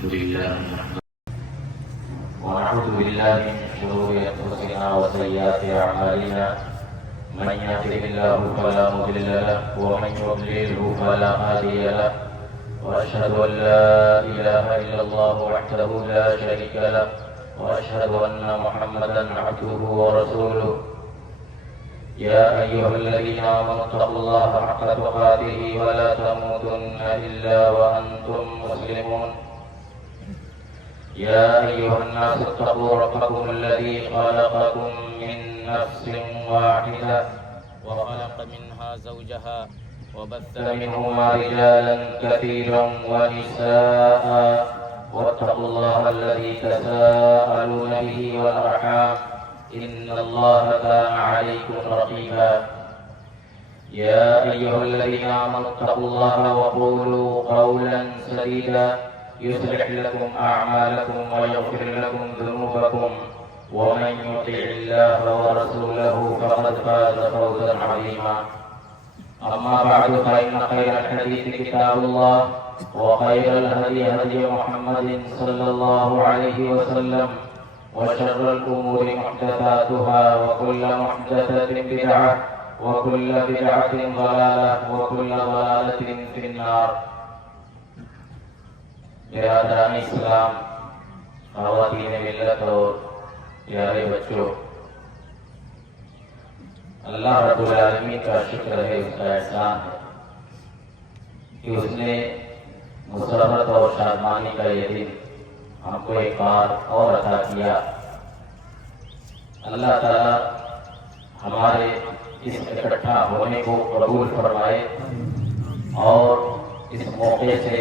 لله ونعوذ بالله من شرور أنفسنا وسيئات أعمالنا من يهده الله فلا مضل له ومن يضلله فلا هادي له وأشهد أن لا إله إلا الله وحده لا شريك له وأشهد أن محمدا عبده ورسوله يا أيها الذين آمنوا اتقوا الله حق تقاته ولا تموتن إلا وأنتم مسلمون يا أيها الناس اتقوا ربكم الذي خلقكم من نفس واحدة وخلق منها زوجها وبث منهما رجالا كثيرا ونساء واتقوا الله الذي تساءلون به والأرحام إن الله كان عليكم رقيبا يا أيها الذين آمنوا اتقوا الله وقولوا قولا سديدا يصلح لكم أعمالكم ويغفر لكم ذنوبكم ومن يطع الله ورسوله فقد فاز فوزا عظيما أما بعد فإن خير الحديث كتاب الله وخير الهدي هدي محمد صلى الله عليه وسلم وشر الأمور محدثاتها وكل محدثة بدعة وكل بدعة ضلالة وكل ضلالة في النار. برادران اسلام، خواتین ملت اور پیارے بچوں، اللہ رب العالمین کا شکر ہے، اس کا احسان ہے کہ اس نے مسرت اور شادمانی کا یہ دن ہم کو ایک بار اور عطا کیا۔ اللہ تعالی ہمارے اس اکٹھا ہونے کو قبول فرمائے اور اس موقع سے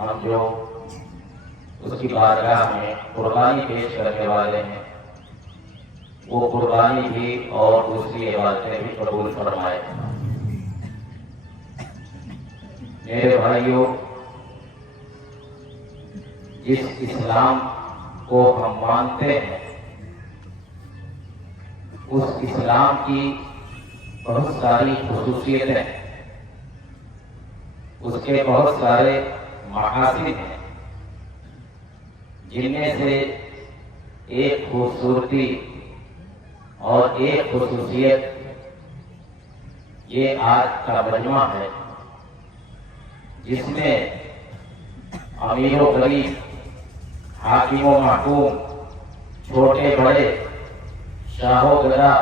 ہم جو اس کی بارگاہ میں قربانی پیش کرنے والے ہیں وہ قربانی بھی اور دوسری عبادتیں بھی قبول فرمائے۔ میرے بھائیوں، جس اسلام کو ہم مانتے ہیں اس اسلام کی بہت ساری خصوصیتیں، اس کے بہت سارے محاسن ہیں، جن میں سے ایک خوبصورتی اور ایک خصوصیت یہ آج کا مجمع ہے، جس میں امیر و غریب، حاکم و محکوم، چھوٹے بڑے، شاہ و گدا،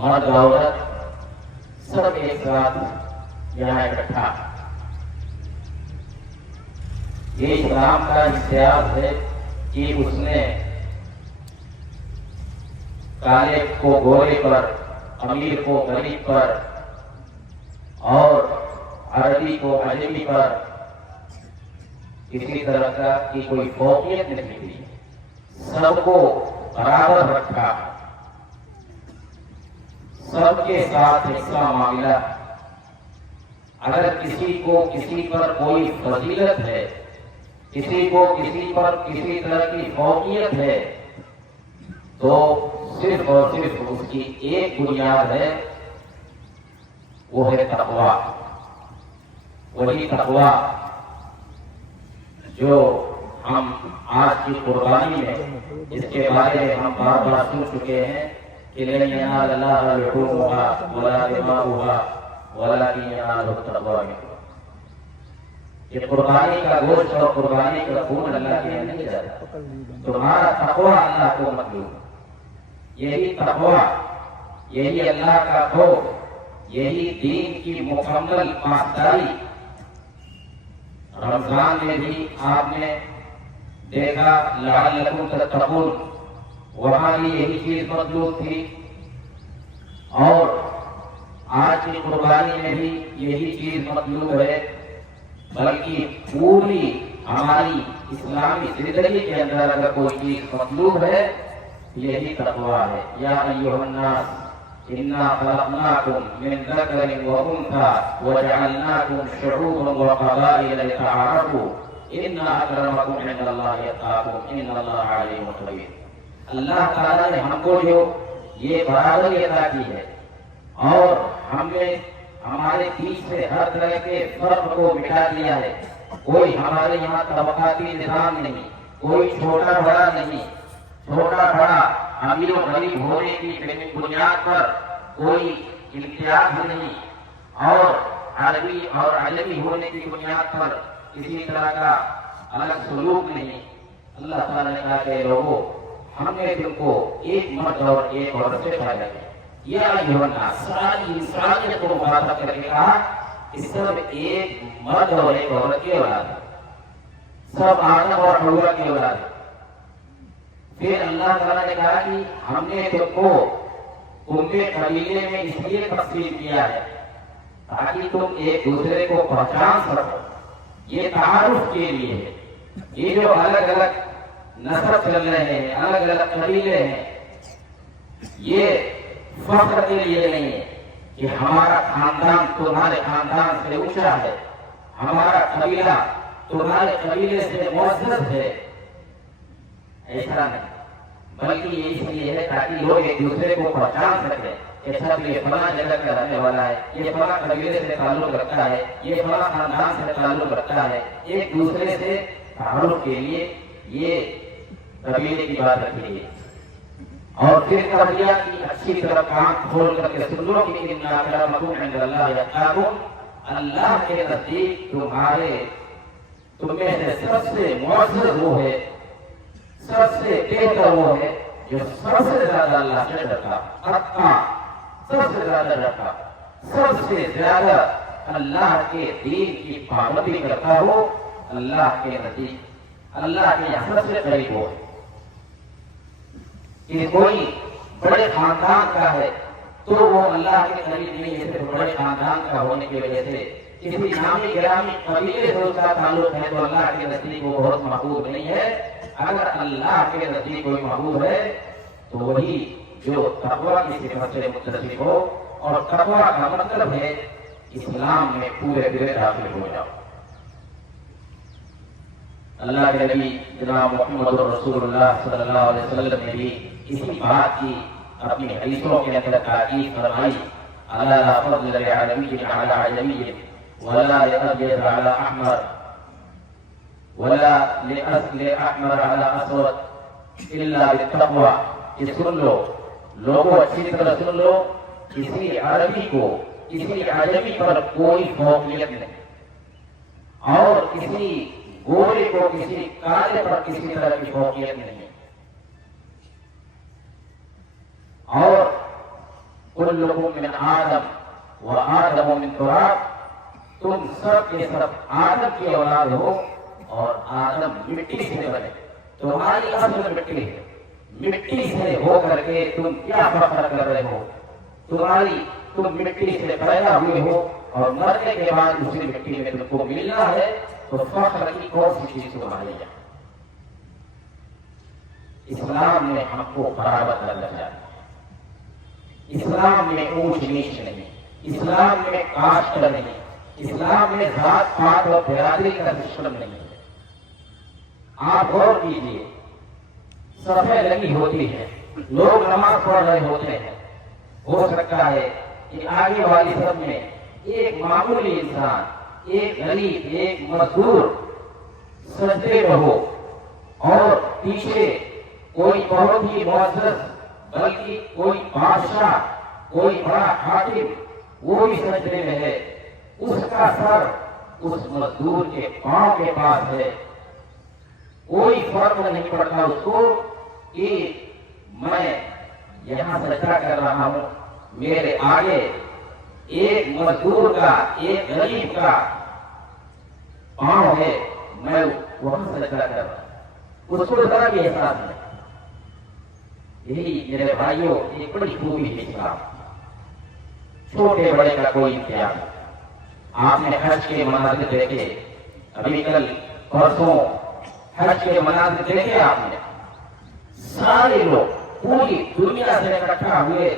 مرد عورت سب ایک ساتھ یہاں اکٹھا۔ یہ اسلام کا امتیاز ہے کہ اس نے کالے کو گورے پر، امیر کو غریب پر اور عربی کو عجمی پر کسی طرح کی کوئی فوقیت نہیں دی، سب کو برابر رکھا، سب کے ساتھ یکساں معاملہ۔ اگر کسی کو کسی پر کوئی فضیلت ہے، کسی کو کسی پر کسی طرح کی فوقیت ہے، تو صرف اور صرف اس کی ایک بنیاد ہے، وہ ہے تقویٰ۔ وہی تقویٰ جو ہم آج کی قربانی میں اس کے بارے میں ہم بار بار سن چکے ہیں کہ لن ینال اللہ لحومها ولا دماؤها ولکن ینالہ التقویٰ منکم۔ یہ قربانی کا گوشت اور قربانی کا خون اللہ کے یہاں نہیں جاتا، تمہارا تقویٰ اللہ کو مطلوب ہے۔ یہی تقویٰ، یہی اللہ کا خوف، یہی دین کی مکمل پاسداری۔ رمضان میں بھی آپ نے دیکھا لعلکم تتقون، وہاں بھی یہی چیز مطلوب تھی، اور آج کی قربانی میں بھی یہی چیز مطلوب ہے، بلکہ پوری ہماری اسلامی زندگی کے اندر اگر کوئی چیز مطلوب ہے یہی تقویٰ ہے۔ یا ایھا الناس انا خلقناکم من ذکر وانثی وجعلناکم شعوبا وقبائل لتعارفوا ان اکرمکم عند اللہ اتقاکم ان اللہ علیم خبیر۔ اللہ تعالیٰ نے ہم کو جو یہ برابری عطا کی ہے اور ہم نے ہمارے بیچ سے ہر طرح کے فرق کو مٹا دیا ہے کوئی ہمارے یہاں طبقاتی نظام نہیں، کوئی چھوٹا بڑا نہیں، چھوٹا بڑا امیر و غریب ہونے کی بنیاد پر کوئی امتیاز نہیں، اور عربی اور عجمی ہونے کی بنیاد پر کسی طرح کا الگ سلوک نہیں۔ اللہ تعالیٰ نے کہا کہ لوگوں، ہم نے تم کو ایک مرد اور ایک عورت سے پیدا کیا، یہ ایھا الناس، ساری انسانیت کو مخاطب کر کے کہا کہ سب ایک مرد اور ایک عورت کی اولاد ہے، سب آدم اور حوا کی اولاد ہے۔ پھر اللہ تعالیٰ نے کہا کہ ہم نے تم کو تمہیں قبیلے میں اس لیے تقسیم کیا ہے تاکہ تم ایک دوسرے کو پہچان سکو، یہ تعارف کے لیے ہے۔ یہ جو الگ الگ نسب چل رہے ہیں، الگ الگ قبیلے ہیں، یہ فخر کے لیے نہیں ہے کہ ہمارا خاندان تمہارے خاندان سے اونچا ہے، ہمارا قبیلہ تمہارے قبیلے سے معزز ہے، ایسا نہیں، بلکہ یہ اس لیے ہے تاکہ لوگ ایک دوسرے کو پہچان سکیں کہ سب یہ فلاں جگہ کا رہنے والا ہے، یہ فلاں قبیلے سے تعلق رکھتا ہے، یہ فلاں خاندان سے تعلق رکھتا ہے۔ ایک دوسرے سے تعارف کے لیے یہ قبیلے کی بات رکھی ہے۔ اور پھر کہہ دیا کہ اچھی طرح کان کھول کر کے سن لو کہ ان اکرمکم عند اللہ اتقاکم، اللہ کے نزدیک تم میں سے سب سے معزز وہ ہے، سب سے بہتر وہ ہے جو سب سے زیادہ اللہ سے ڈرتا، اتقا، سب سے زیادہ ڈرتا، سب سے زیادہ اللہ کے دین کی پابندی کرتا ہو، اللہ کے نزدیک، اللہ کے یہاں سب سے قریب ہو۔ کہ کوئی بڑے خاندان کا ہے تو وہ اللہ کے قریب نہیں ہے، صرف بڑے خاندان کا ہونے کی وجہ سے کسی نامی گرامی قبیلے سے اس کا تعلق ہے تو اللہ کے نزدیک وہ بہت محبوب نہیں ہے۔ اگر اللہ کے نزدیک کوئی محبوب ہے تو وہی جو تقویٰ کی صفت سے متصف ہو، اور تقویٰ کا مطلب ہے اسلام میں پورے داخل ہو جاؤ۔ اللہ کے نبی جناب محمد رسول اللہ صلی اللہ علیہ وسلم نے بھی اسی بات کی اپنی حدیثوں کے اندر تاکید فرمائی، الا فضل لعربی علی عجمی ولا لابیض علی احمر ولا لاصل احمر علی اسود الا بالتقوی۔ کہ سن لو لوگوں، اچھی طرح سن لو، کسی عربی کو کسی عجمی پر کوئی فوقیت نہیں، اور کسی گورے کو کسی کالے پر کسی طرح کی فوقیت نہیں، اور کلکم من آدم و آدم من تراب، تم سب کے سب آدم کی اولاد ہو اور آدم مٹی سے بنے، تمہاری اصل مٹی ہے، مٹی سے ہو کر کے تم کیا فخر کر رہے ہو؟ تم مٹی سے پیدا ہوئے ہو اور مرنے کے بعد اسی مٹی میں تم کو ملنا ہے، تو فخر کی کون سی چیز تمہاری ہے؟ اسلام نے ہم کو برابر کا درجہ دیا، اسلام میں اونچ نیچ نہیں، اسلام میں کاسٹ نہیں، اسلام میں ذات پات اور برادری کا سسٹم نہیں ہے۔ آپ غور کیجیے، صفیں لگی ہوتی ہیں، لوگ نماز پڑھ رہے ہوتے ہیں، ہو سکتا ہے کہ آگے والی صف میں ایک معمولی انسان، ایک غریب، ایک مزدور سجدے میں ہو، اور پیچھے کوئی بہت ہی معزز، بلکہ کوئی بادشاہ، کوئی بڑا حاکم وہ بھی سجدے میں ہے، اس کا سر اس مزدور کے پاؤں کے پاس ہے، کوئی فرق نہیں پڑتا اس کو کہ میں یہاں سجدہ کر رہا ہوں، میرے آگے ایک مزدور کا، ایک غریب کا پاؤں ہے، میں وہاں سجدہ کر رہا ہوں، اس کو ذرا بھی احساس نہیں۔ یہی میرے بھائیوں ایک بڑی خوبی ہے اسلام، چھوٹے بڑے کا کوئی امتیاز۔ آپ نے حج کے مناظر دیکھے، ابھی کل پرسوں حج کے مناظر دیکھے آپ نے، سارے لوگ پوری دنیا سے اکٹھا ہوئے،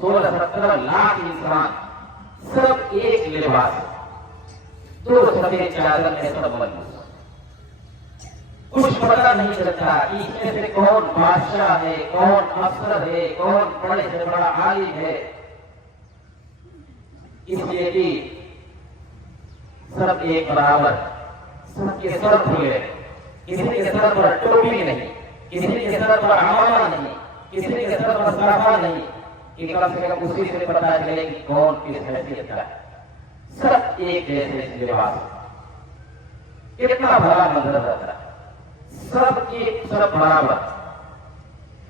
16-17 لاکھ انسان، سب ایک لباس، دو سفید چادر میں سب ملبوس، کچھ پتہ نہیں چلتا کہ اس میں سے کون بادشاہ ہے، کون افسر ہے، کون بڑے سے بڑا عالم ہے، اس لیے کہ سب ایک برابر، سب کے سر کھلے، کسی کے سر پر ٹوپی نہیں، کسی کے سر پر عمامہ نہیں، کسی کے سر پر صافہ نہیں، کہ کم سے کم اسی سے پتہ چلے کہ کون کس حیثیت کا ہے۔ سب ایک جیسے لباس، کتنا بڑا منظر رہتا ہے، سب ایک سب برابر۔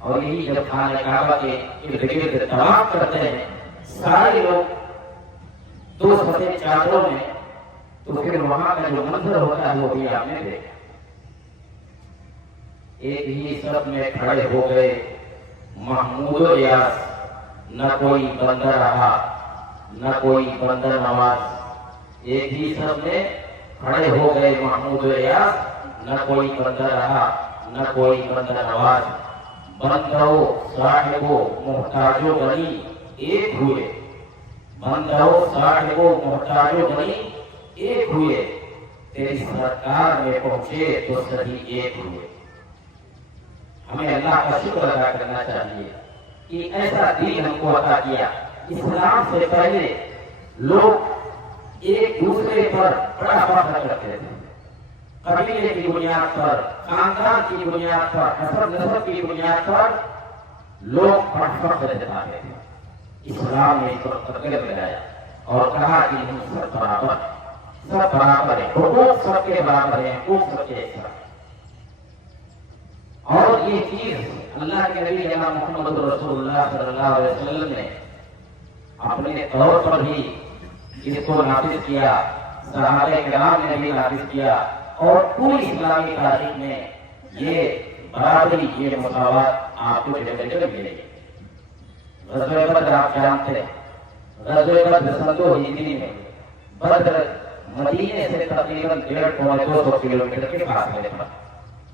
اور یہی جب خانہ کعبہ کے ارد گرد طواف کرتے ہیں سارے لوگ دو سفید چادروں میں، تو پھر وہاں کا جو منظر ہوتا ہے وہ بھی آپ نے دیکھا، ایک ہی سب میں کھڑے ہو گئے محمود و ریاض، نہ کوئی بندہ رہا نہ کوئی بندہ نواز، ایک ہی سب میں کھڑے ہو گئے محمود و ریاض، نہ کوئی بندہ رہا نہ کوئی بندہ نواز، بندو صاحبو محتاجو غنی ایک ہوئے، بندو صاحبو محتاجو غنی ایک ہوئے، تیری سرکار میں پہنچے تو سبھی ایک ہوئے۔ ہمیں اللہ کا شکر ادا کرنا چاہیے کہ ایسا دین ہم کو عطا کیا۔ اسلام سے پہلے لوگ ایک دوسرے پر بڑا فخر کرتے تھے، قبیلے کی بنیاد پر، خاندان کی بنیاد پر، حسب نسب کی بنیاد پر لوگ بڑا فخر جتاتے تھے۔ اسلام نے اس پر ترغیب دلایا اور کہا کہ ہم سب برابر، سب برابر ہیں، حقوق سب کے برابر ہیں، حقوق سب کے ایک طرح۔ اور یہ چیز اللہ کے نبی جناب محمد رسول اللہ صلی اللہ علیہ وسلم نے اپنے طور پر بھی اس کو نافذ کیا، صحابہ کرام نے بھی نافذ کیا، اور پوری اسلامی تاریخ میں یہ برابری، یہ مساوات آپ کو جگہ جگہ ملے گی۔ غزوہ بدر آپ جانتے ہیں، غزوہ بدر سن 2 ہجری میں، بدر مدینے سے تقریباً 150-200 کلومیٹر کے فاصلے پر،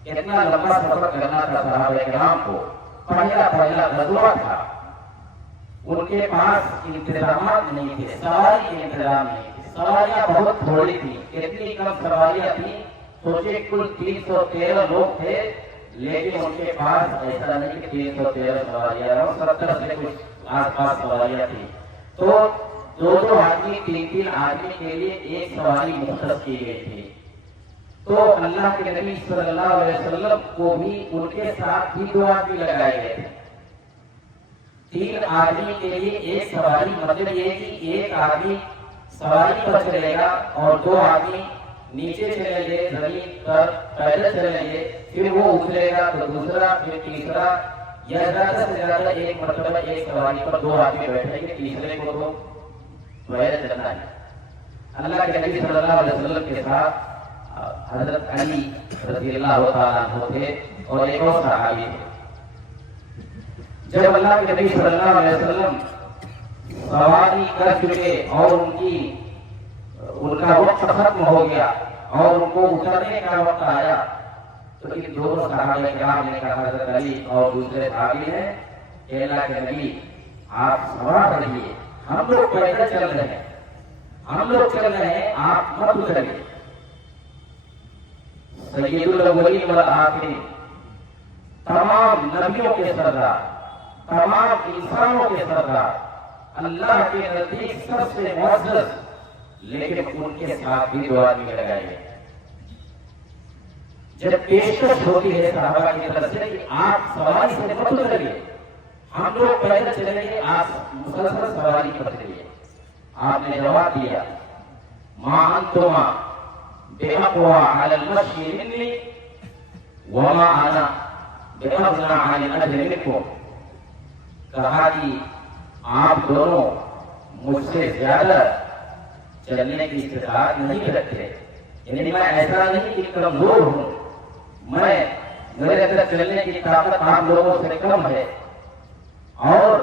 اتنا لمبا سفر کرنا تھا صحابہ کرام کو، پہلا غزوہ تھا، ان کے پاس انتظامات نہیں تھے، سواری کے انتظام نہیں تھے، سواریاں بہت تھوڑی تھی، اتنی کم سواریاں تھیں، سوچے کل 313 لوگ تھے، لیکن ان کے پاس ایسا نہیں کہ 313 سواریاں، 70 سے کچھ آس پاس سواریاں تھیں، تو 2 آدمی 3 آدمی کے لیے ایک سواری مختص کی گئی تھی۔ تو اللہ کے نبی صلی اللہ علیہ وسلم کو بھی ان کے ساتھ بھی 2 آدمی لگائے گئے تھے، 3 آدمی کے لیے ایک سواری، مطلب یہ کہ ایک آدمی سواری پر چلے گا اور 2 آدمی نیچے چلیں گے، زمین پر پیدل چلیں گے، پھر وہ اترے گا تو دوسرا، پھر تیسرا، یا زیادہ سے زیادہ ایک مرتبہ ایک سواری پر 2 آدمی بیٹھیں گے، تیسرے کو تو پیدل چلنا ہے۔ اللہ کے نبی صلی اللہ علیہ وسلم کے ساتھ حضرت علی رضی اللہ تعالیٰ عنہ تھے اور ایک اور صحابی تھے۔ جب اللہ کے نبی صلی اللہ علیہ وسلم سواری کر چکے اور ان کا وقت ختم ہو گیا اور ان کو اترنے کا وقت آیا، تو ان دونوں صحابہ کرام نے کہا، حضرت علی اور دوسرے صحابی نے، کہ اللہ کے نبی آپ سوار رہیے، ہم لوگ پیدل چل رہے ہیں، آپ مت اتریے۔ سید الاولین والآخرین، تمام نبیوں کے سردار، تمام انسانوں کے سردار، اللہ کے نزدیک سب سے معزز، لیکن ان کے ساتھ بھی 2 آدمی لگائے گئے۔ جب پیشکش ہوتی ہے صحابہ کی طرف سے کہ آپ سواری سے مت اتریے، ہم لوگ پیدل چلیں گے، آپ مسلسل سواری پر چلیے، آپ نے جواب دیا، ما انتما بأقوى على المشي مني وما أنا بأغنى عن الأجر منكم، کہا کہ آپ دونوں مجھ سے زیادہ چلنے کی استطاعت نہیں رکھتے، یعنی میں ایسا نہیں کہ کمزور ہوں، میرے اندر چلنے کی طاقت آپ لوگوں سے کم ہے، اور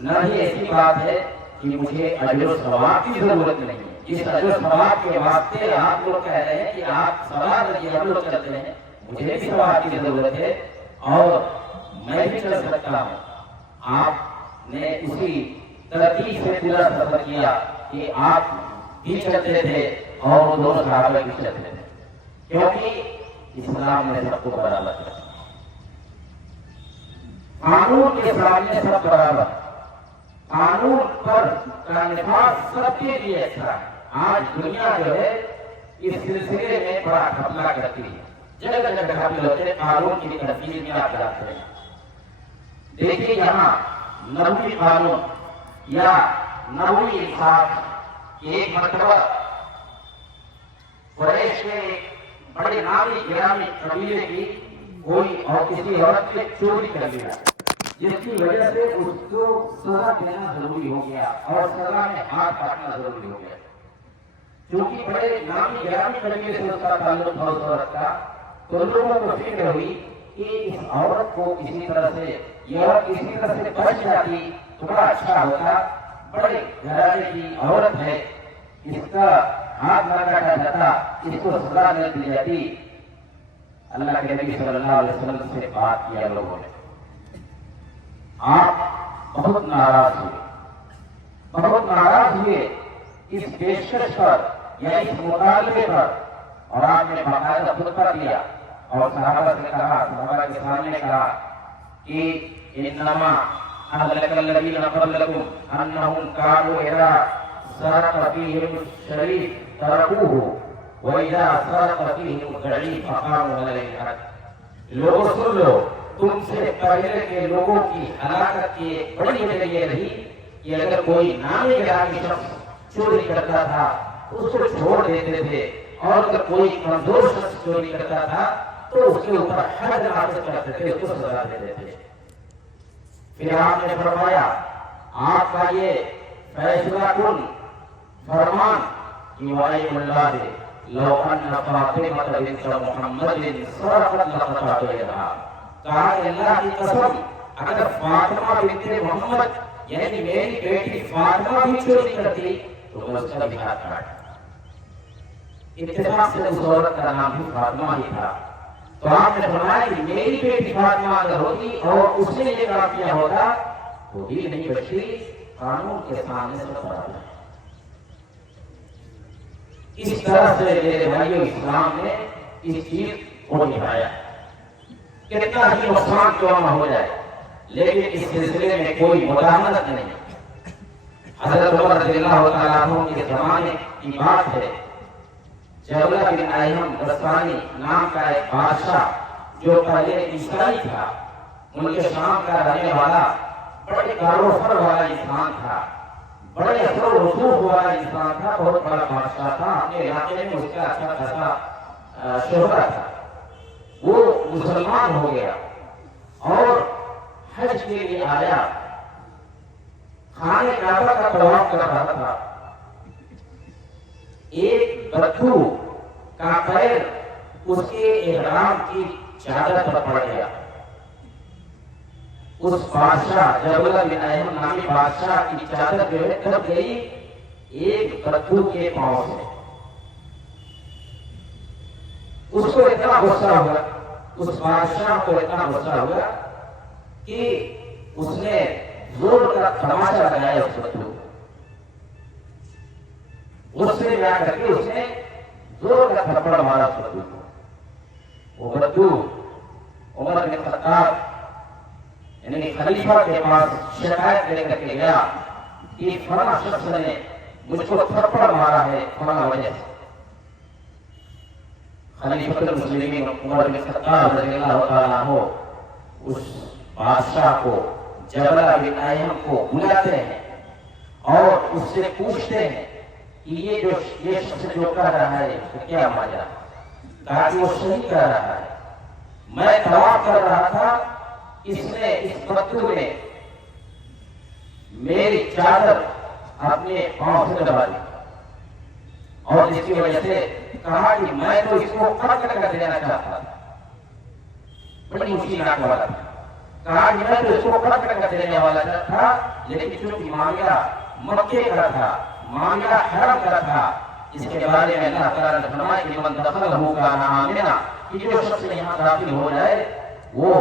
نہ ہی ایسی بات ہے کہ مجھے اجر و ثواب کی ضرورت نہیں ہے، جس اجر و ثواب کے واسطے آپ لوگ کہہ رہے ہیں کہ آپ سوار رہیے، ہم لوگ چلتے ہیں، مجھے بھی ثواب کی ضرورت ہے اور میں بھی چل سکتا ہوں۔ آپ نے اسی ترتیب سے پورا سفر کیا کہ آپ بھی چلتے تھے اور وہ دونوں صحابہ بھی چلتے تھے، کیونکہ اسلام نے سب کو برابر کیا، قانون کے سامنے سب برابر، قانون پر کا نفاذ سب کے لیے اچھا ہے۔ آج دنیا جو ہے اس سلسلے میں بڑا گھپلا کرتی ہے، جگہ جگہ گھپلے ہوتے، قانون کی تنفیذ میں آپ جاتے ہیں۔ دیکھیے یہاں نبوی قانون یا نبوی انصاف، ایک مرتبہ قریش کے بڑے نامی گرامی قبیلے کی کوئی اور کسی عورت نے چوری کر لیا، جس کی وجہ سے اس کو سزا دینا ضروری ہو گیا اور سزا میں ہاتھ کاٹنا ضروری ہو گیا۔ چونکہ بڑے نامی گرامی قبیلے سے اس کا تعلق تھا اس عورت کا، تو لوگوں کو فکر ہوئی کہ اس عورت کو کسی طرح سے یہ عورت کسی طرح سے بچ جاتی تو بڑا اچھا ہوتا، بڑے گھرانے کی عورت ہے، اس کا ہاتھ نہ کاٹا جاتا، اس کو سزا نہ دی جاتی۔ اللہ کے نبی صلی اللہ علیہ وسلم سے بات کیا لوگوں نے، آپ بہت ناراض ہوئے اس پیشکش پر یا اس مطالبے پر، اور آپ نے باقاعدہ خطبہ دیا اور صحابہ سے کہا، صحابہ کے سامنے کہا کہ انما اهلك الذين قبلكم انهم كانوا اذا سرق فيهم الشريف تركوه واذا سرق فيهم الضعيف فقاموا عليه الحد۔ لوگوں سن لو، تم سے پہلے کے لوگوں کی ہلاکت کی بڑی وجہ یہ رہی کہ اگر کوئی نامی گرامی شخص چوری کرتا تھا اس کو چھوڑ دیتے تھے، اور اگر کوئی کمزور شخص چوری کرتا تھا تو اس کے اوپر حد نافذ کرتے تھے، اس کو سزا دیتے تھے۔ پھر آپ نے فرمایا، آپ کا یہ فیصلہ کن فرمان کہ وَأَيْمُ اللَّهِ لَوْ أَنَّ فَاطِمَةَ بِنْتَ مُحَمَّدٍ سَرَقَتْ لَقَطَعْتُ يَدَهَا۔ کہا کہ اللہ کی قسم، اگر فاطمہ بنت محمد یعنی میری بیٹی فاطمہ بھی چوری کرتی تو میں اس کا بھی ہاتھ کاٹتا۔ اتفاق سے اس عورت کا نام بھی فاطمہ ہی تھا، تو آپ نے فرمایا کہ میری بیٹی فاطمہ اگر ہوتی اور اس نے یہ کام کیا ہوتا تو بھی نہیں بچتی، قانون کے سامنے سب برابر ہے۔ اس طرح سے میرے بھائیوں اسلام نے اس چیز کو نبھایا، کتنا ہی نقصان کیوں نہ ہو جائے لیکن اس سلسلے میں کوئی مداخلت نہیں۔ حضرت عمر رضی اللہ تعالیٰ عنہ کے زمانے کی بات ہے، جبلہ بن ایہم غسانی نام کا ایک بادشاہ جو پہلے عیسائی تھا، ملک شام کا رہنے والا، بڑے کاروبار والا انسان تھا، بڑے اثر و رسوخ والا انسان تھا، بہت بڑا بادشاہ تھا، اپنے علاقے میں اس کا اچھا خاصا شہرت تھا۔ وہ مسلمان ہو گیا اور حج کے لیے آیا، خانہ کعبہ کا طواف کر رہا تھا، ایک بدبو کا پیر اس کے احرام کی چادر پر پڑ گیا۔ اس بادشاہ جبلہ بن ایہم نامی بادشاہ کی چادر جو ہے دب گئی ایک بدبو کے پاؤں سے۔ اس کو اتنا غصہ ہوا، اس بادشاہ کو اتنا غصہ ہوا کہ اس نے زور کا تماشا لگایا اس بدبو کو۔ غصے میں آ کر کے اس نے زور کا تھپڑ مارا اس بدبو کو۔ وہ بدبو عمر بن خطاب یعنی خلیفہ کے پاس شکایت لے کر کے گیا کہ فلاں شخص نے مجھ کو تھپڑ مارا ہے فلاں وجہ سے۔ خلیفہ المسلمین عمر بن خطاب رضی اللہ تعالیٰ عنہ اس بادشاہ کو جبلہ بن ایہم کو بلاتے ہیں اور اس سے پوچھتے ہیں کہ یہ شخص جو کہہ رہا ہے اس کا کیا ماجرا؟ کہا کہ وہ صحیح کہہ رہا ہے، میں طواف کر رہا تھا، اس نے اس بدبو نے میری چادر اپنے پاؤں سے دبا دی اور اس کی وجہ سے کہا کہ میں تو اس کو قتل کر دینا چاہتا تھا، بڑی اونچی ناک والا تھا، کہا کہ میں تو اس کو قتل کر دینے والا تھا، لیکن چونکہ معاملہ مکے کا تھا، معاملہ حرم کا تھا، اس کے بارے میں اللہ تعالیٰ نے فرمایا کہ من دخلہ کان آمنا، کہ جو شخص یہاں داخل ہو جائے وہ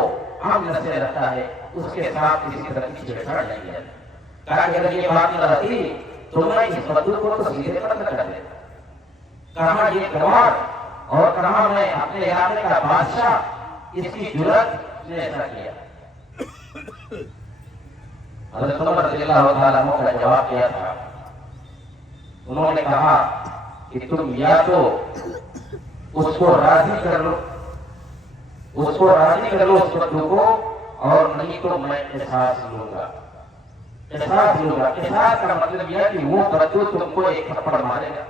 امن سے رہتا ہے، اس کے ساتھ کسی طرح کی چھیڑچھاڑ نہیں ہے۔ کہا کہ اگر یہ بات نہ رہتی تو میں اس بدبو کو تو سیدھے قتل کر دیتا۔ کہاں یہ گوار اور کہاں میں اپنے علاقے کا بادشاہ، اس کی جرأت نے ایسا کیا۔ حضرت عمر رضی اللہ تعالیٰ عنہ کا جواب کیا تھا، انہوں نے کہا کہ تم یا تو اس کو راضی کر لو، اس کو راضی کر لو اس بدو کو، اور نہیں تو میں قصاص لوں گا۔ قصاص لوں گا، قصاص کا مطلب یہ کہ وہ بدو تم کو ایک تھپڑ مارے گا،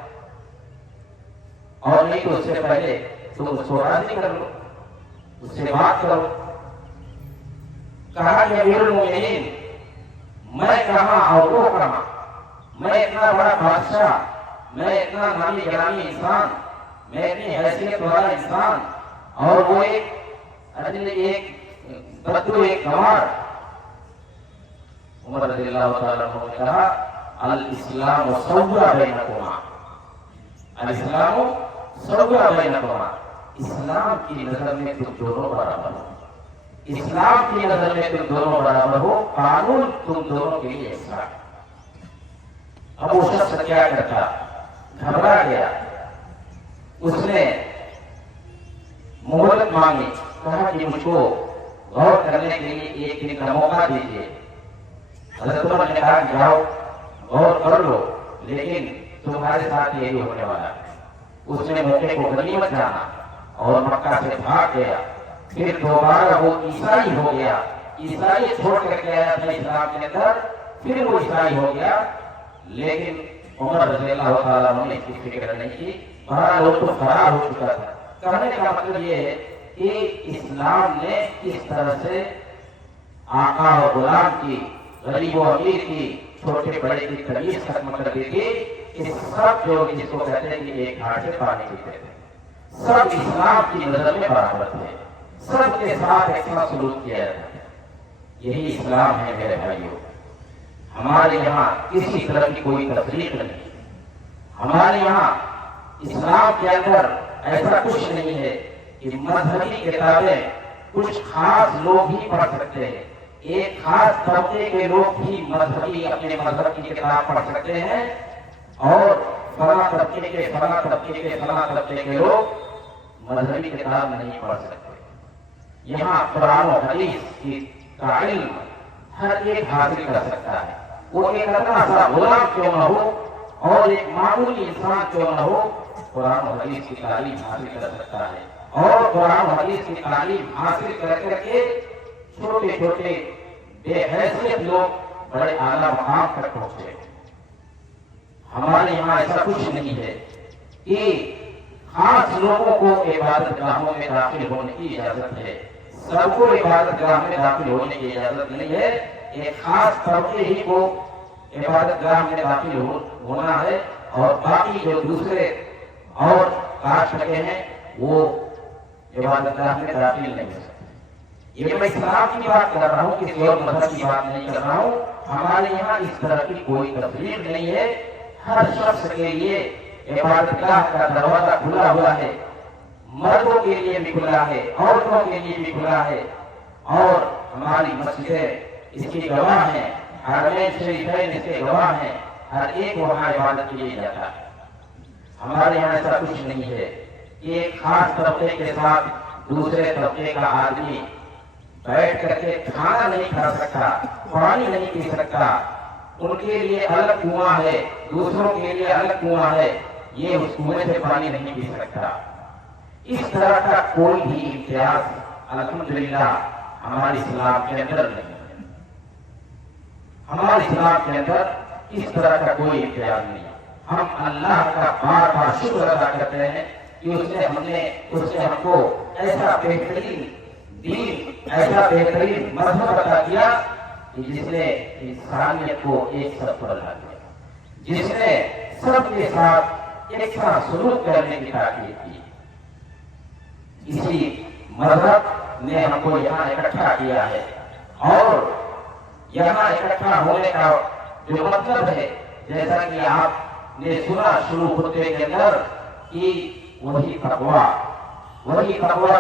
اور نہیں تو اس سے پہلے تم اس کو راضی کر لو، اس سے بات کرو۔ کہا کہ امیر المومنین، میں کہاں اور وہ کہاں، میں اتنا بڑا بادشاہ، میں اتنا نامی گرامی انسان، میں اتنی حیثیت والا انسان، اور وہ ایک بدو، ایک گنوار۔ عمر رضی اللہ تعالیٰ عنہ نے کہا الاسلام سوا بینکما، الاسلام سوا بینکما، اسلام کی نظر میں تم دونوں برابر ہو، اسلام کی نظر میں تم دونوں برابر ہو، قانون تم دونوں کے لیے ایسا۔ اب وہ شخص کیا کرتا، گھبرا گیا، اس نے مہلت مانگی، کہا کہ مجھ کو غور کرنے کے لیے ایک دن کا موقع دیجیے۔ حضرت عمر نے کہا کہ جاؤ غور کر لو، لیکن تمہارے ساتھ یہی ہونے والا ہے۔ اس نے موقع کو غنیمت جانا اور مکہ سے بھاگ گیا، پھر دوبارہ وہ عیسائی ہو گیا، عیسائی چھوڑ کر کے آیا تھا اسلام کے اندر، پھر وہ عیسائی ہو گیا، لیکن عمر رضی اللہ تعالیٰ عنہ نے اس کی فکر نہیں کی، بہرحال وہ تو فرار ہو چکا تھا۔ کہنے کا مطلب یہ ہے کہ اسلام نے کس طرح سے آقا اور غلام کی، غریب و امیر کی، چھوٹے بڑے کی تمیز ختم کر دی تھی کہ سب جو جس کو کہتے ہیں کہ ایک گھاٹ سے پانی پیتے تھے، سب اسلام کی نظر میں برابر تھے، سب کے ساتھ ایسا سلوک کیا جاتا ہے۔ یہی اسلام ہے میرے بھائیوں۔ ہمارے یہاں کسی طرح کی کوئی تفریق نہیں، ہمارے یہاں اسلام کے اندر ایسا کچھ نہیں ہے کہ مذہبی کتابیں کچھ خاص لوگ ہی پڑھ سکتے ہیں، ایک خاص طبقے کے لوگ ہی مذہبی اپنے مذہب کی کتاب پڑھ سکتے ہیں، اور فلاں طبقے کے فلاں طبقے کے فلاں طبقے کے لوگ مذہبی کتاب نہیں پڑھ سکتے۔ یہاں قرآن و حدیث کی کا علم ہر ایک حاصل کر سکتا ہے، وہ ایک اتنا سا غلام کیوں نہ ہو اور ایک معمولی انسان کیوں نہ ہو، قرآن و حدیث کی تعلیم حاصل کر سکتا ہے، اور قرآن و حدیث کی تعلیم حاصل کر کے چھوٹے چھوٹے بے حیثیت لوگ بڑے اعلیٰ مقام تک پہنچے۔ ہمارے یہاں ایسا کچھ نہیں ہے کہ خاص لوگوں کو عبادت گاہوں میں داخل ہونے کی اجازت ہے، سب کو عبادت گاہ میں داخل ہونے کی اجازت نہیں ہے، ایک خاص طبقے ہی کو عبادت گاہ میں داخل ہونا ہے، اور باقی جو دوسرے اور کاٹ سکے ہیں وہ عبادت گاہ میں داخل نہیں ہو سکتے۔ یہ میں اسلام کی بات کر رہا ہوں، کسی اور مذہب کی بات نہیں کر رہا ہوں۔ ہمارے یہاں اس طرح کی کوئی تفریق نہیں ہے، ہر شخص کے لیے عبادت گاہ کا دروازہ کھلا ہوا ہے، مردوں کے لیے بھی کھلا ہے، عورتوں کے لیے بھی کھلا ہے، اور ہماری مسجدیں اس کی گواہ ہیں، حرمین شریفین اس کے گواہ ہیں، ہر ایک وہاں عبادت کے لیے جاتا ہے۔ ہمارے یہاں ایسا کچھ نہیں ہے کہ ایک خاص طبقے کے ساتھ دوسرے طبقے کا آدمی بیٹھ کر کے کھانا نہیں کھا سکتا، پانی نہیں پی سکتا، ان کے لیے الگ کنواں ہے، دوسروں کے لیے الگ کنواں ہے، یہ اس کنویں سے پانی نہیں پی سکتا۔ اس طرح کا کوئی بھی امتیاز الحمدللہ ہمارے اسلام کے اندر نہیں ہے، ہمارے اسلام کے اندر اس طرح کا کوئی امتیاز نہیں۔ ہم اللہ کا بار بار شکر ادا کرتے ہیں کہ اس نے ہم کو ایسا بہترین دین، ایسا بہترین مذہب عطا کیا کہ جس نے انسانیت کو ایک سب پر لا دیا، جس نے سب کے ساتھ ایک سا سلوک کرنے کی تاکید کی۔ اسی مذہب نے ہم کو یہاں اکٹھا کیا ہے، اور یہاں اکٹھا ہونے کا جو مطلب ہے، جیسا کہ آپ نے سنا شروع خطبے کے اندر، کہ وہی تقویٰ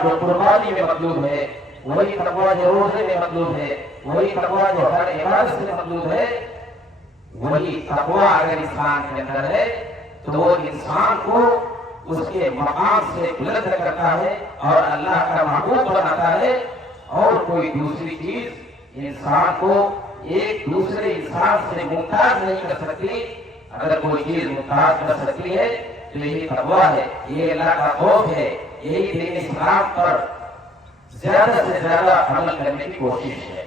جو قربانی میں مطلوب ہے، وہی تقویٰ جو روزے میں مطلوب ہے، وہی تقویٰ جو ہر عبادت سے مطلوب ہے، وہی تقویٰ اگر انسان کے اندر ہے تو وہ انسان کو اس کے مقام سے بلند کرتا ہے اور اللہ کا محبوب بناتا ہے، اور کوئی دوسری چیز انسان کو ایک دوسرے انسان سے ممتاز نہیں کر سکتی۔ اگر کوئی چیز ممتاز کر سکتی ہے جو یہ تقویٰ ہے، یہ اللہ کا خوف ہے، یہی دین اسلام پر زیادہ سے زیادہ عمل کرنے کی کوشش ہے۔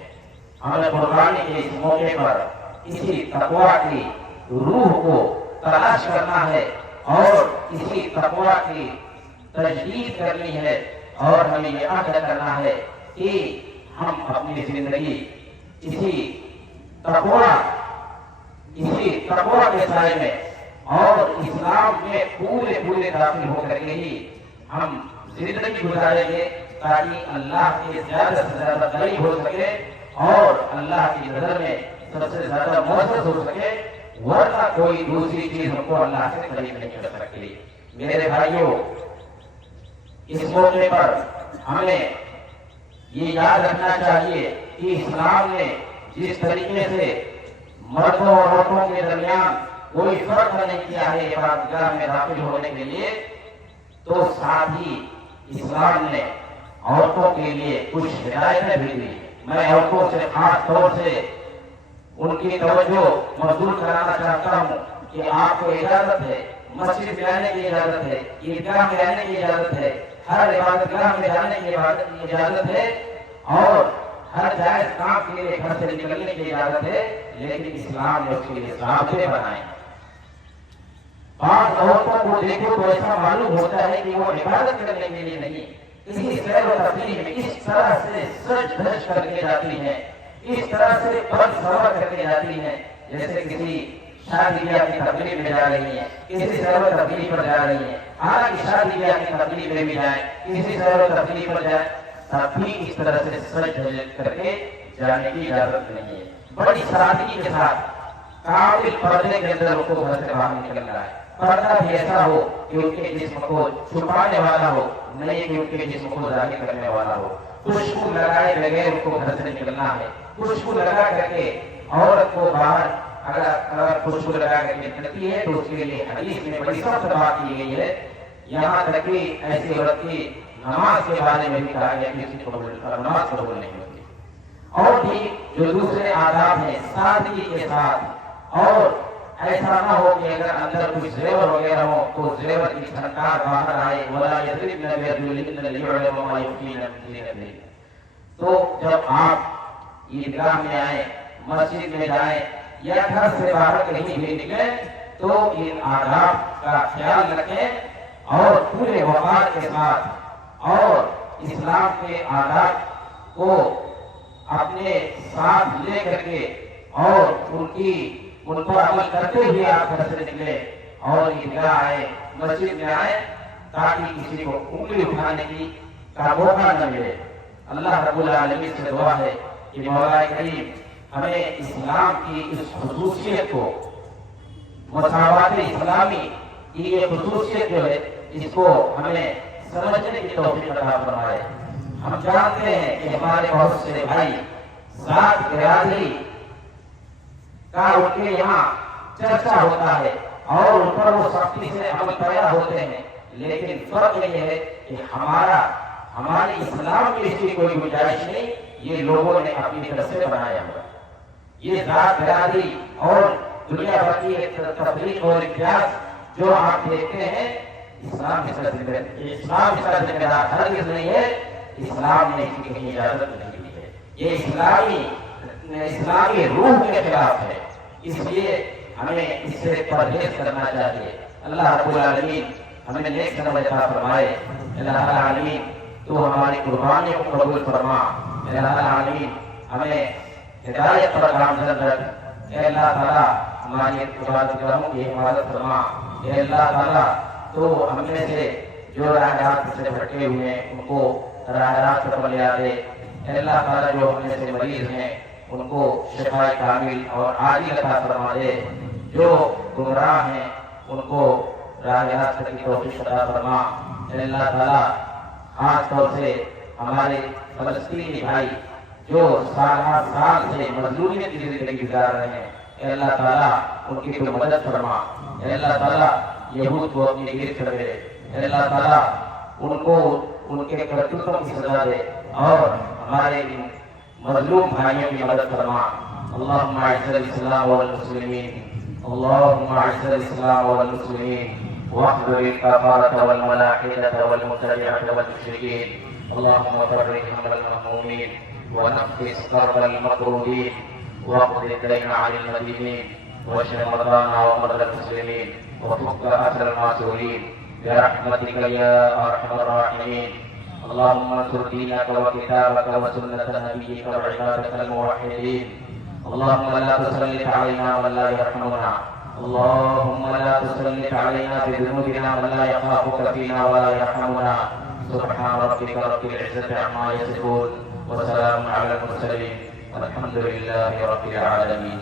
ہمیں قربانی کے اس موقع پر اسی تقویٰ کی روح کو تلاش کرنا ہے اور اسی تقویٰ کی تجدید کرنی ہے، اور ہمیں یہ عہد کرنا ہے کہ ہم اپنی زندگی اسی تقویٰ کے سائے میں اور اسلام میں پورے داخل ہو کر کے ہی ہم زندگی گزاریں گے، تاکہ اللہ کے زیادہ سے زیادہ قریب ہو سکے اور اللہ کی نظر میں سب سے زیادہ معزز ہو سکے، ورنہ کوئی دوسری چیز ہم کو اللہ سے قریب نہیں کر سکتی۔ میرے بھائیوں، اس موقع پر ہمیں یہ یاد رکھنا چاہیے کہ اسلام نے جس طریقے سے مردوں اور عورتوں کے درمیان کوئی فرق نہیں کیا ہے عبادتگاہ میں داخل ہونے کے لیے، تو ساتھ ہی اسلام نے عورتوں کے لیے کچھ ہدایتیں بھی دی۔ میں عورتوں سے خاص طور سے ان کی توجہ مبذول کرانا چاہتا ہوں کہ آپ کو اجازت ہے، مسجد میں آنے کی اجازت ہے، عیدگاہ میں آنے کی اجازت ہے، ہر عبادتگاہ میں جانے کی اجازت ہے، اور ہر جائز کام کے لیے گھر سے نکلنے کی اجازت ہے، لیکن اسلام نے اس کے لیے ضابطے بنائے۔ بعض عورتوں کو دیکھو تو ایسا معلوم ہوتا ہے کہ وہ عبادت کرنے کے لیے نہیں، اسی سیر و تفریح میں اس طرح سے سج دھج کر کے جاتی ہیں، اس طرح سے بد سور کر کے جاتی ہیں جیسے کسی شادی بیاہ کی تقریب میں جا رہی ہیں، کسی سیر و تفریح پر جا رہی ہیں۔ حالانکہ شادی بیاہ کی تقریب میں بھی جائیں، کسی سیر و تفریح پر جائیں، تب بھی اس طرح سے سج دھج کر کے جانے کی اجازت نہیں ہے۔ بڑی سادگی کے ساتھ کامل پردے کے اندر ان کو گھر سے باہر نکلنا ہے۔ پردہ بھی ایسا ہو کہ ان کے جسم کو چھپانے والا ہو، نہیں کہ ان کے جسم کو ظاہر کرنے والا ہو۔ خوشبو لگائے بغیر ان کو گھر سے نکلنا ہے۔ خوشبو لگا کر کے عورت کو باہر اگر خوشبو لگا کر کے نکلتی ہے تو اس کے لیے حدیث میں بڑی سخت بات کی گئی ہے، یہاں تک کہ ایسی عورت کی نماز کے بارے میں بھی کہا گیا کہ اس کی نماز قبول نہیں ہوتی۔ اور بھی جو دوسرے آداب ہیں سادگی کے ساتھ، اور ایسا نہ ہو کہ اگر اندر کوئی زیور وغیرہ ہو تو زیور کی جھنکار باہر آئے، وَلَا يَضْرِبْنَ بِأَرْجُلِهِنَّ لِيُعْلَمَ مَا يُخْفِينَ مِن زِينَتِهِنَّ۔ تو جب آپ عیدگاہ میں آئیں، مسجد میں جائیں یا گھر سے باہر کہیں بھی نکلیں تو ان آداب کا خیال رکھیں اور پورے وقار کے ساتھ اور اسلام کے آداب کو اپنے ساتھ لے کر کے اور ان پر عمل کرتے ہوئے آپ گھر سے نکلے اور عیدگاہ آئے، مسجد میں آئے، تاکہ کسی کو انگلی اٹھانے کا موقع نہ ملے۔ اللہ رب العالمین سے دعا ہے کہ مولا کریم ہمیں اسلام کی اس خصوصیت کو، مساوات اسلامی کی یہ خصوصیت جو ہے، اس کو ہمیں سمجھنے کی توفیق عطا فرمائے۔ ہم جانتے ہیں کہ ہمارے بہت سے بھائی ذات برادری کا ان کے یہاں چرچا ہوتا ہے اور ان پر وہ سختی سے عمل پیرا ہوتے ہیں، لیکن فرق یہ ہے کہ ہمارے اسلام کی اس کی کوئی گنجائش نہیں، یہ لوگوں نے اپنی طرف سے بنایا ہوا۔ یہ ذات برادری اور دنیا بھر کی تفریق اور امتیاز جو آپ دیکھتے ہیں، اسلام اس کا ذمہ دار ہرگز نہیں ہے، اسلام نے اس کی کہیں اجازت نہیں دی ہے، یہ اسلامی روح کے خلاف ہے، اس لیے ہمیں اس سے پرہیز کرنا چاہیے۔ اللہ رب العالمین ہمیں نیک سمجھ عطا فرمائے۔ اللہ العالمین تو ہماری قربانیوں کو قبول فرما۔ اللہ العالمین ہمیں ہدایت پر گامزن رکھ۔ اے اللہ تعالیٰ ہماری عبادتگاہوں کی حفاظت فرما۔ اے اللہ تعالیٰ تو ہم میں سے جو راہ راست سے بھٹکے ہوئے ہیں ان کو راہ راست پر لے آ دے۔ اے اللہ تعالیٰ جو ہم میں سے مریض ہیں ان کو شفا کامل اور عاجل عطا فرما دے۔ جو گمراہ ہیں ان کو راہ راست کی توفیق عطا فرما۔ اے اللہ تعالیٰ خاص طور سے ہمارے فلسطینی بھائی جو سال سے مظلومیت کی زندگی گزار رہے ہیں، اے اللہ تعالیٰ ان کی تو مدد فرما۔ اے اللہ تعالیٰ یہود کو اپنی گرفت میں لے۔ اے اللہ تعالیٰ ان کو ان کے کرتوتوں کی سزا دے اور ہمارے مظلوم بھائیوں کی مدد فرما۔ اللہم اعز الاسلام والمسلمین، اللہم اعز الاسلام والمسلمین، واخذل الكفرة والملاحدة والمبتدعة والمشركين. اللهم فرج هم المهمومين ونفس كرب المكروبين واقض الدين عن المدينين واشف مرضانا ومرضى المسلمين وفك أسر الماسورين برحمتك يا أرحم الراحمين. اللهم انصر دينك وكتابك وسنة نبيك وعبادك الموحدين. اللهم لا تسلط علينا من لا يرحمنا. اللهم لا تسلط علينا بذنوبنا من لا يخافك فينا ولا يرحمنا. سبحان ربك رب العزة عما يصفون وسلام على المرسلين والحمد لله رب العالمين.